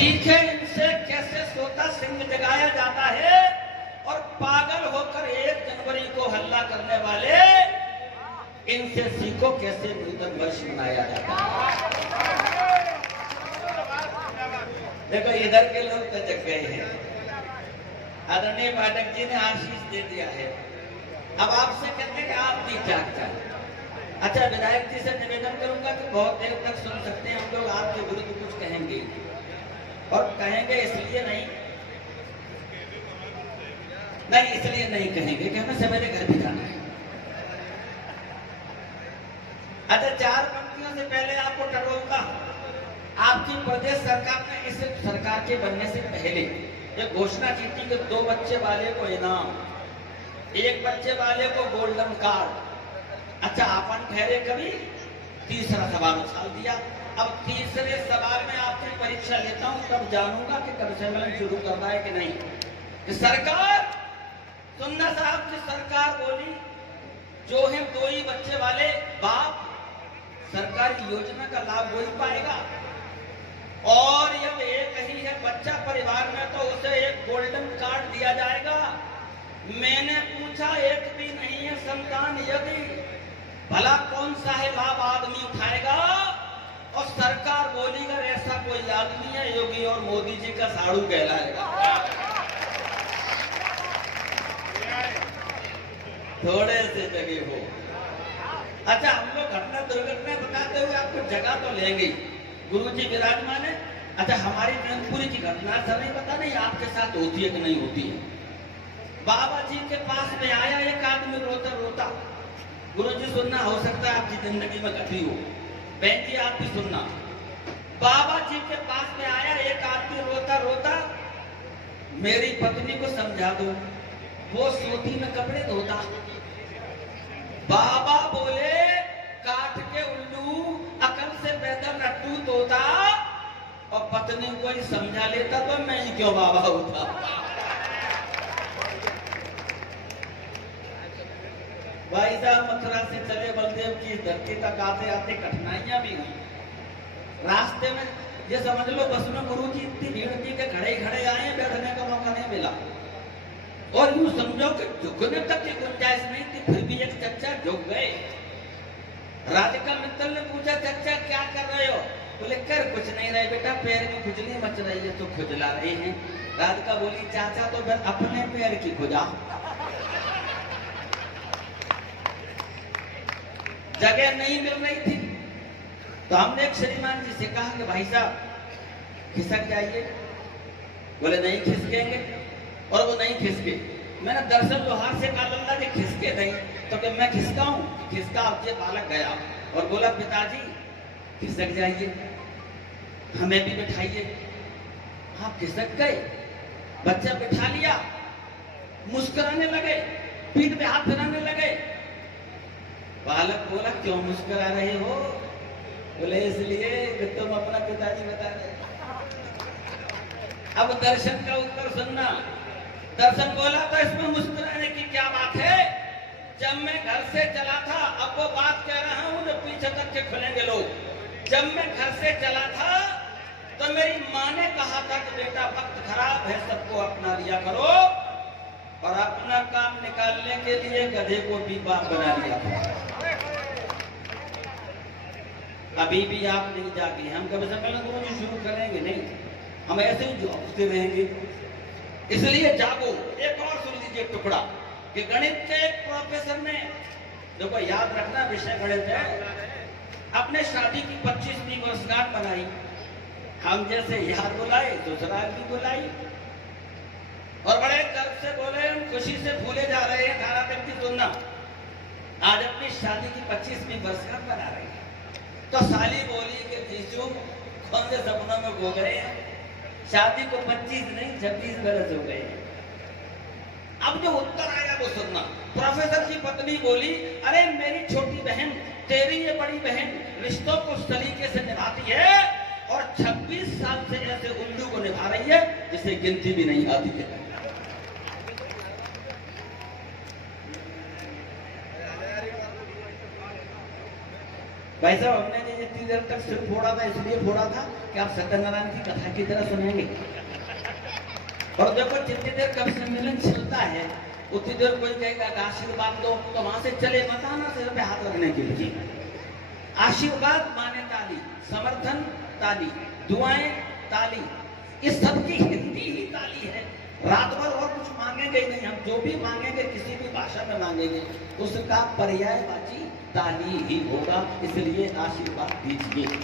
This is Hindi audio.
सीखे इनसे कैसे सोता सिंह जगाया जाता है, और पागल होकर 1 जनवरी को हल्ला करने वाले इनसे सीखो कैसे नूतन वर्ष मनाया जाता है। देखो इधर के लोग तो जग गए हैं। आदरणीय पाठक जी ने आशीष दे दिया है। अब आपसे कहते हैं कि आप भी क्या चाहें। अच्छा, विधायक जी से निवेदन करूंगा कि बहुत देर तक सुन सकते हैं हम लोग, आपके विरुद्ध कुछ कहेंगे, और कहेंगे इसलिए नहीं इसलिए नहीं कहेंगे कि हमें सवेरे घर भी जाना है। अच्छा, 4 पंक्तियों से पहले आपको टटोलूंगा। आपकी प्रदेश सरकार ने इस सरकार के बनने से पहले ये घोषणा की थी कि 2 बच्चे वाले को इनाम, 1 बच्चे वाले को गोल्डन कार्ड। अच्छा, अपन ठहरे कभी, तीसरा सवाल उछाल दिया। अब तीसरे सवाल में आपकी परीक्षा लेता हूं, तब जानूंगा कि कब सम्मेलन शुरू करना है कि नहीं। कि सरकार, सुनना साहब की सरकार बोली, जो है 2 ही बच्चे वाले बाप सरकारी योजना का लाभ वही पाएगा, और जब एक ही है बच्चा परिवार में तो उसे 1 गोल्डन कार्ड दिया जाएगा। मैंने पूछा, 1 भी नहीं है संतान यदि, भला कौन सा है लाभ आदमी उठाएगा? और सरकार बोली अगर ऐसा कोई आदमी है, योगी और मोदी जी का साड़ू कहलाएगा। थोड़े से जगे हो। अच्छा, हम लोग घटना दुर्घटना बताते हुए आपको जगह तो लेंगे, गुरु जी विराजमान है। अच्छा, हमारी मैनपुरी की घटना सर नहीं पता नहीं आपके साथ होती है कि नहीं होती है। बाबा जी के पास में आया एक आदमी रोता रोता। गुरु जी सुनना, हो सकता है आपकी जिंदगी में घटी हो, बहन जी आप भी सुनना। बाबा जी के पास में आया एक आदमी रोता रोता, मेरी पत्नी को समझा दो, वो सोती में कपड़े धोता। बाबा बोले, काठ के उल्लू, अकल से पैदा नट्टू तोता, और पत्नी को ही समझा लेता तो मैं ही क्यों बाबा होता। भाई साहब, मथुरा से चले बलदेव की धरती तक आते आते कठिनाइयां भी हुई। रास्ते में ये समझ लो, बस में गुरु जी इतनी भीड़ थी कि खड़े खड़े आए, बैठने का मौका नहीं मिला। और यूं समझो कि झुकने तक की गुंजाइश नहीं थी, फिर भी एक चच्चा झुक गए। राधिका मित्तल ने पूछा, चच्चा क्या कर रहे हो? बोले, कर कुछ नहीं रहे बेटा, पैर में खुजली मच रही है तो खुजला रहे हैं। राधिका बोली, चाचा तो फिर अपने पैर की खुजा। जगह नहीं मिल रही थी तो हमने एक श्रीमान जी से कहा कि भाई साहब खिसक जाइए। बोले नहीं खिसकेंगे, और वो नहीं खिसके। मैंने दरअसल लोहार से कहा, लल्ला जी खिसके नहीं, तो कि मैं खिसकाऊं? खिसका। अब ये बालक गया और बोला, पिताजी खिसक जाइए, हमें भी बिठाइए। आप खिसक गए, बच्चा बिठा लिया, मुस्कुराने लगे, पीठ पे हाथ फिराने लगे। बालक बोला, क्यों मुस्कुरा रहे हो? बोले, इसलिए कि तुम अपना पिताजी बता रहे। अब दर्शन का उत्तर सुनना। दर्शन बोला, तो इसमें मुस्कुराने की क्या बात है? जब मैं घर से चला था, अब वो बात कह रहा हूं जो पीछे तक के खुलेंगे लोग। जब मैं घर से चला था तो मेरी माँ ने कहा था कि बेटा वक्त खराब है, सबको अपना लिया करो, और अपना काम निकालने के लिए गधे को भी बाप बना लिया था। अभी भी आप नहीं जागे, हम कभी सम्मेलन गुरु शुरू करेंगे नहीं, हम ऐसे ही जोड़ते रहेंगे। इसलिए जागो। एक और सुन लीजिए टुकड़ा कि गणित के एक प्रोफेसर ने, देखो याद रखना विषय गणित है, अपने शादी की 25वीं वर्षगांठ बनाई। हम जैसे यार बुलाए, ससुराल भी बुलाई, और बड़े गर्व से बोले, हम खुशी से भूले जा रहे हैं। धारा व्यक्ति सुनना, आज अपनी शादी की 25वीं वर्षगांठ बना रही है। तो साली बोली कि जीजू कौन से सपनों में खो गए हैं, शादी को 25 नहीं 26 बरस हो गए हैं। अब जो उत्तर आया वो सुनना। प्रोफेसर की पत्नी बोली, अरे मेरी छोटी बहन, तेरी ये बड़ी बहन रिश्तों को उस तरीके से निभाती है और 26 साल से ऐसे उल्लू को निभा रही है जिसे गिनती भी नहीं आती है। भाई साहब, हमने जितनी देर तक सिर फोड़ा था इसलिए फोड़ा था कि आप सत्यनारायण की कथा की तरह सुनेंगे। और देखो, जितनी देर कवि सम्मेलन चलता है उतनी देर कोई कहेगा आशीर्वाद दो, तो वहां से चले मत आना सिर पे हाथ रखने के लिए। आशीर्वाद माने ताली, समर्थन ताली, दुआएं ताली, इस सब की हिंदी ही ताली है। रात भर और कुछ मांगेंगे ही नहीं, हम जो भी मांगेंगे किसी भी भाषा में मांगेंगे उसका पर्यायवाची ताली ही होगा। इसलिए आशीर्वाद दीजिए।